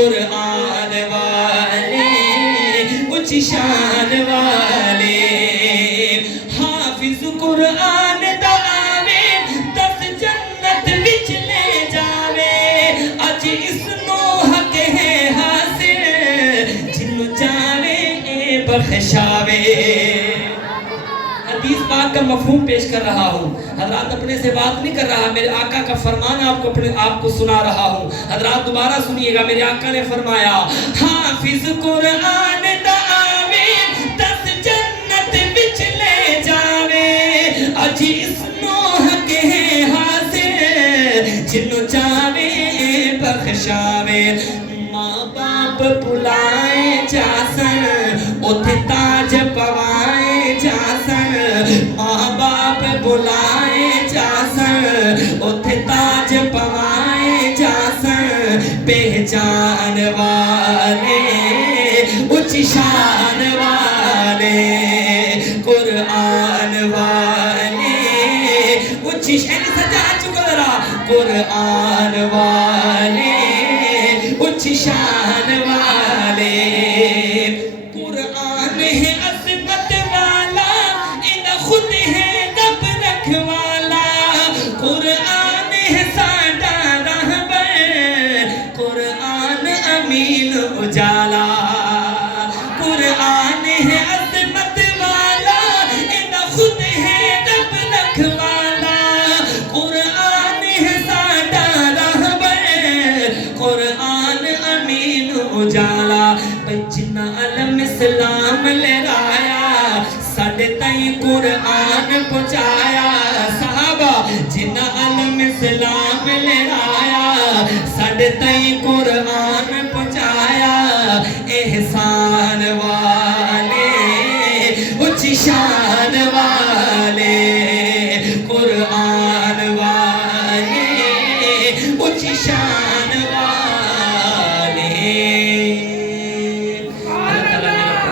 قرآن والے اونچی شان والے حافظ قرآن دا آوے 10 جنت وچ لے جاوے اج اس نو حق ہے حاصل جنوں چاہے اے بخشاوے حدیث پاک کا مفہوم پیش کر رہا ہوں حضرات اپنے سے بات نہیں کر رہا میرے آقا کا فرمان آپ کو سنا رہا ہوں حضرات دوبارہ سنیے گا میرے آقا نے فرمایا حافظ قرآن دا آوے 10 جنت وچ لے جاوے اج اس نو حق ہے حاصل جنوں چاہے بخشاوے ماں باپ بلائے جاسن اوتھے تاج پوائے جاسن ماں باپ بلائے جاسن اوتھے تاج پوائے جاسن پہچان والے اونچی شان والے قرآن والے اونچی شان سجا چکا ذرا قرآن والے اونچی شان والے قرآن ہے عظمت والا ان خود ہے رب رکھوالا قرآن ہے ساڈا رہبر قرآن امین اجالا قرآن ہے عظمت والا ان خود ہے رب رکھوالا قرآن ہے ساڈا رہبر قرآن امین اجالا جنہ علم اسلام لے رایا ساڈے تائیں قرآن پہنچایا صحابہ جنہ علم اسلام لے رایا ساڈے تائیں قرآن پہنچایا احسان والے اونچی شان